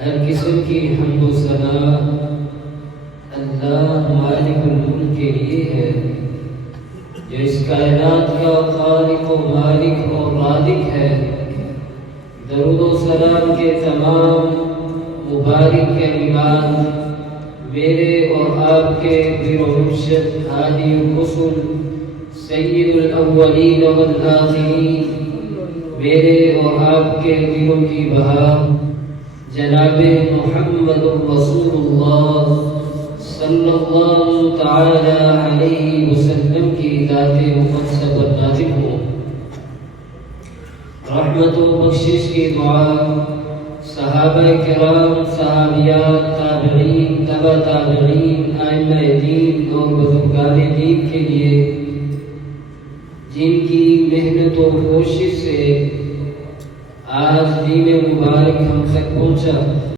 ہر قسم کی حمد و ثنا اللہ مالک الملک کے لیے ہے، جو اس کائنات کا خالق و مالک اور رازق ہے۔ درود و سلام کے تمام مبارک کلمات میرے اور آپ کے پیر و مرشد ہادی الرسل سید الاولین والآخرین، میرے اور آپ کے دلوں کی بہار جناب محمد رسول اللہ صلی اللہ تعالی علیہ وسلم کی ذات مقدسہ پر نازل ہو۔ رحمت و بخشش کی دعا صحابہ کرام، صحابیات، تابعین، تبع تابعین، ائمہ دین اور بزرگان دین کے لیے، جن کی محنت و کوشش سے آج دین مبارک ہم تک پہنچا۔